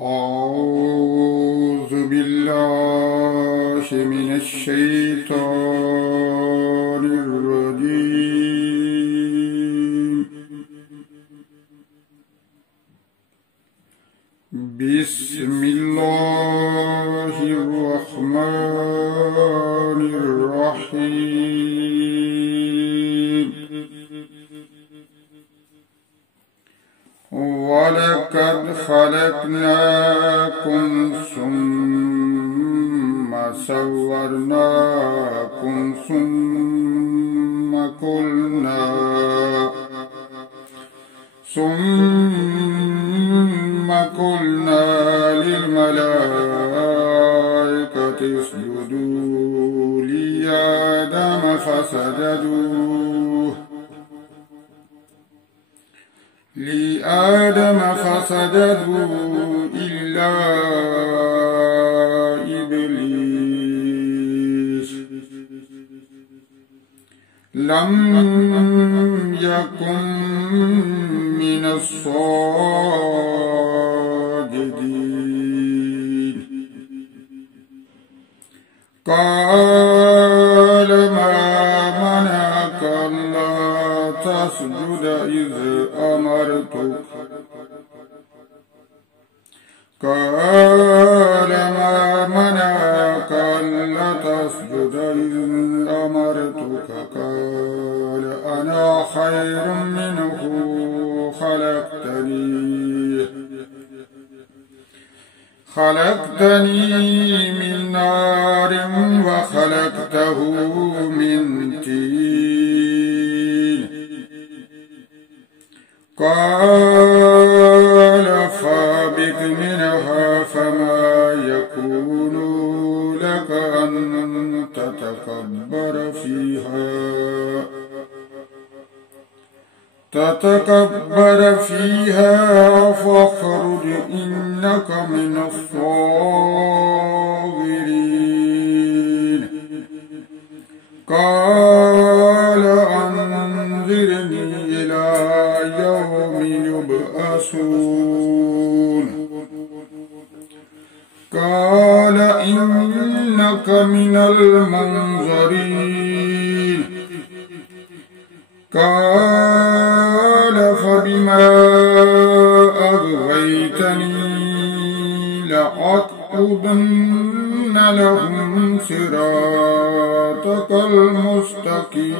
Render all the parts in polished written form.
أعوذ بالله من الشيطان الرجيم. بسم الله الرحمن الرحيم. ولقد خلقناكم ثم صورناكم ثم قلنا للملائكة اسجدوا لآدم فسجدوا إلا إبليس لم يكن من الساجدين. قال ما منعك ألا تسجد إذ أمرتك؟ قال ما منعك ألا تسجد إذ أمرتك؟ قال أنا خير منه خلقتني من نار وخلقته من طين. قال فاهبط منها فما يكون لك أن تتكبر فيها فاخرج إنك من الصاغرين. قال أنظرني إلى يوم يبعثون. قال إنك من المنظرين. قال فبما أغويتني لأقعدن لهم صراطك المستقيم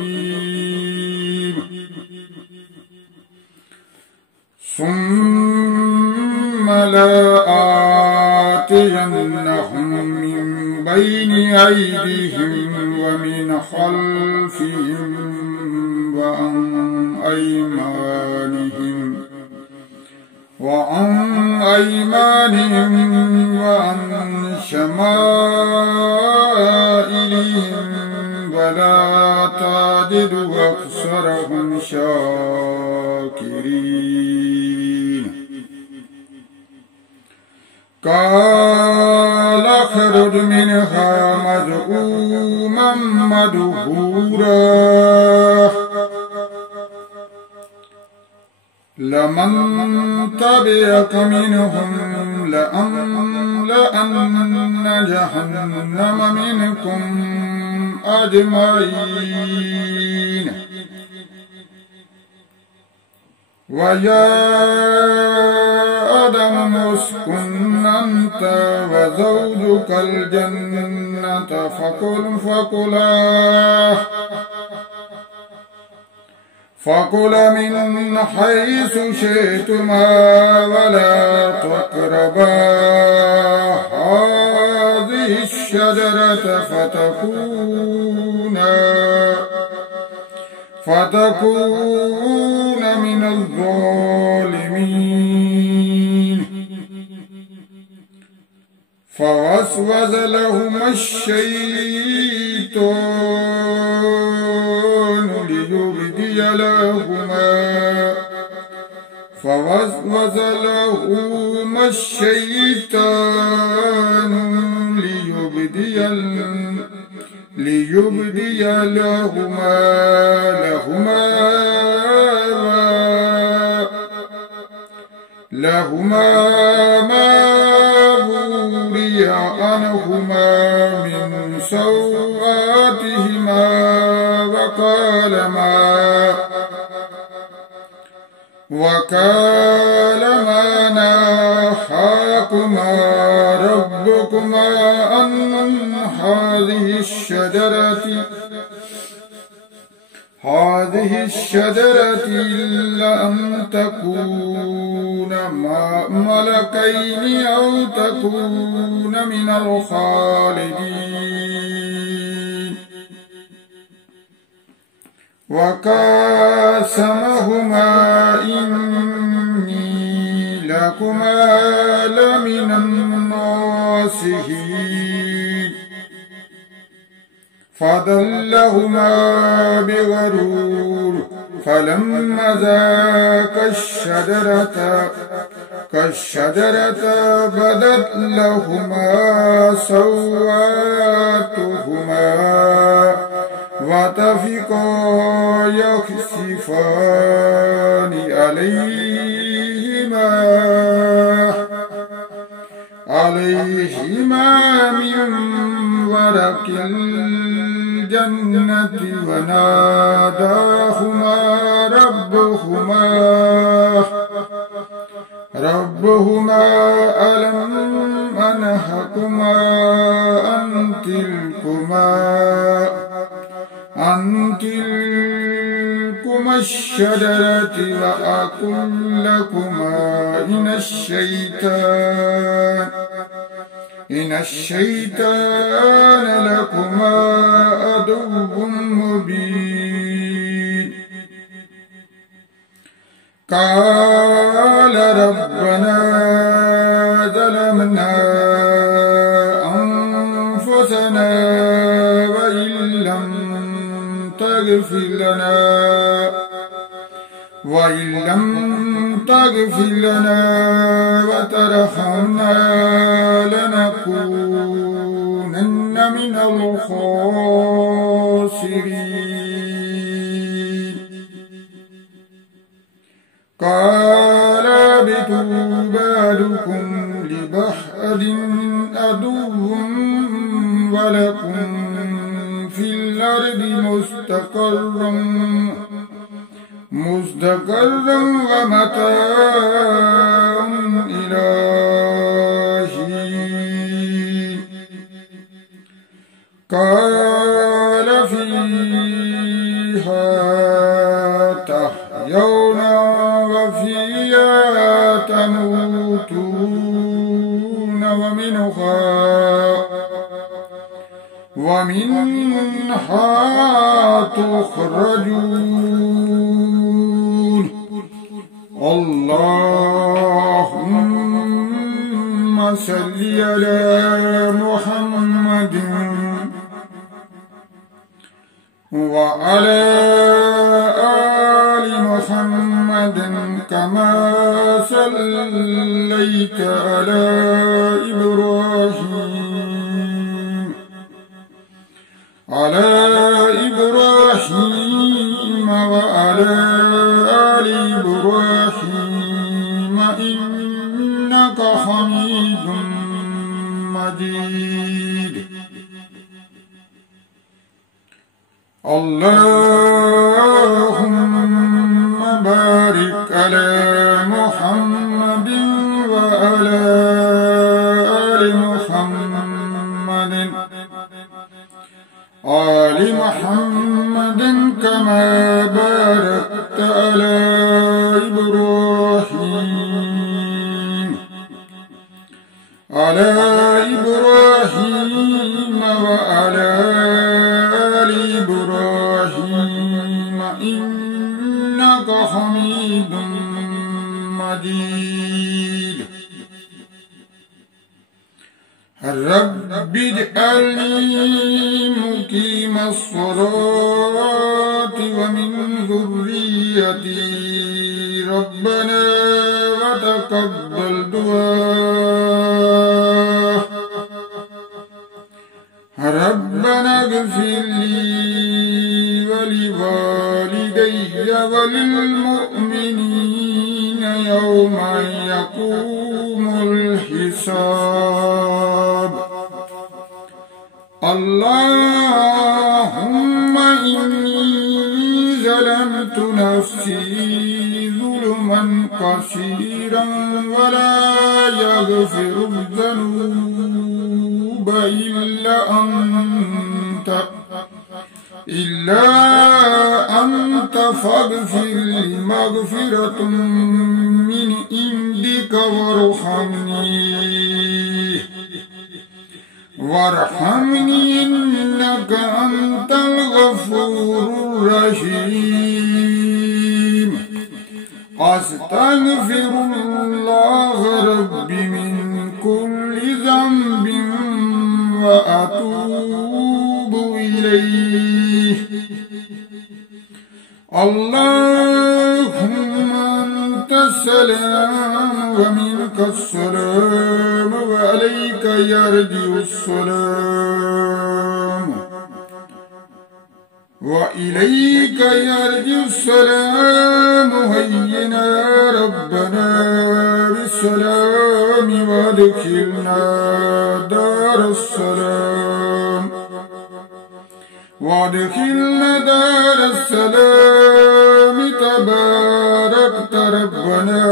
ثم لآتينهم من بين أيديهم ومن خلفهم وعن أيمانهم وعن شمائلهم ولا تجد أكثرهم شاكرين. قال اخرج منها مذءوما مدحورا لمن تبعك منهم لأملأن جهنم منكم أجمعين. ويا آدم اسكن أنت وزوجك الجنة فكلا من حيث شئتما ولا تقربا هذه الشجرة فتكون من الظالمين. فوسوس لهما الشيطان ليبدي لهما لهما ما عنهما من سوآتهما وقال ما نهاكما ربكما عن هذه الشجرة إلا أن تكونا ملكين أو تكون من الخالدين وقاسمهما إني لكما لمن الناصحين فدلهما بغرور فلما ذاقا الشجرة بدت لهما سوآتهما وطفقا يخصفان عليهما من ورق الجنة وناداهما ربهما ألم أنهكما عن تلكما الشجرة وأقل لكما إن الشيطان لكما عدو مبين قال ربنا ظلمنا أنفسنا وإن لم تغفر لنا وترحمنا لنكونن من الخاسرين قال اهبطوا بعضكم لبعض عدو ولكم في الأرض مستقر ومتاع إلى حين قال فيها تحيون وفيها تموتون ومنها تخرجون اللهم صل على محمد وعلى آل محمد كما صليت على إبراهيم وعلى آل إبراهيم إنك حميد مجيد اللهم بارك على محمد وعلى آل محمد كما باركت على إبراهيم وعلى آل إبراهيم إنك حميد مجيد رب اجعلني مقيم الصلاة ومن ذريتي ربنا وتقبل دعاء ربنا اغفر لي ولوالدي وللمؤمنين يوم يقوم الحساب اللهم إني ظلمت نفسي ظلما كثيرا ولا يغفر الذنوب إلا أنت فاغفر لي مغفرة من عندك وارحمني إنك أنت الغفور الرحيم. أستغفر الله ربي من كل ذنب وأتوب إليه. اللهم أنت السلام ومنك السلام وعليك يرجع السلام وإليك يرجع السلام. هينا ربنا بالسلام وادخلنا دار السلام تباركت ربنا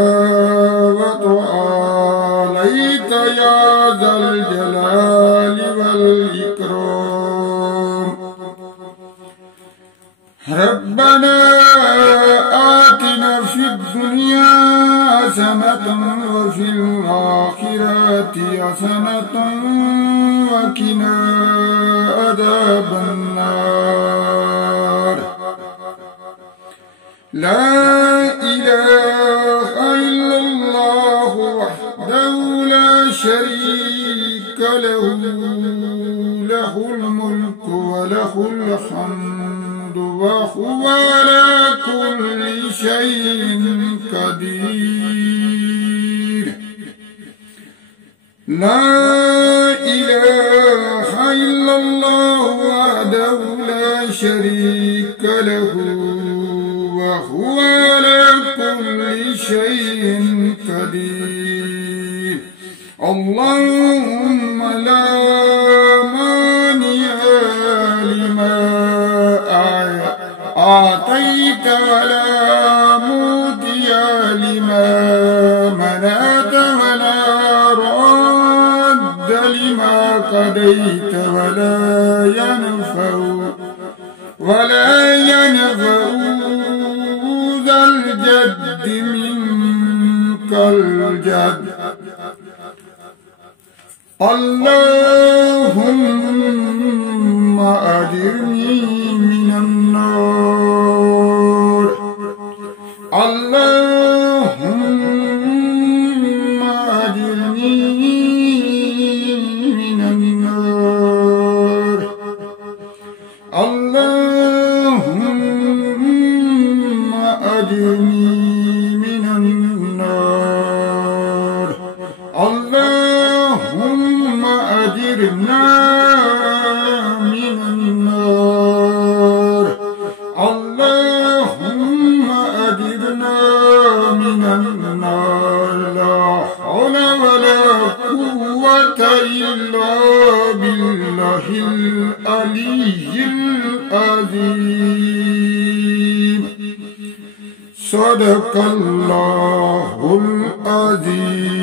وتعاليت يا ذا الجلال والإكرام. ربنا آتنا في الدنيا حسنة وفي الآخرة حسنة وقنا عذاب النار. لا إله إلا الله وحده لا شريك له له الملك وله الحمد وهو على كل شيء قدير. لا إله إلا الله وحده لا شريك له وهو على كل شيء قدير. اللهم لا مانع لما أعطيت ولا معطي لما منعت ولا راد لما قضيت ولا ينفع ذا الجد منك الجد. اللهم أجرني من النار. اللهم أجرني من النار. اللهم أجرني من النار. اللهم أجرنا من النار. اللهم أجرنا من النار. لا حول ولا قوة إلا بالله العلي العظيم. صدق الله العظيم.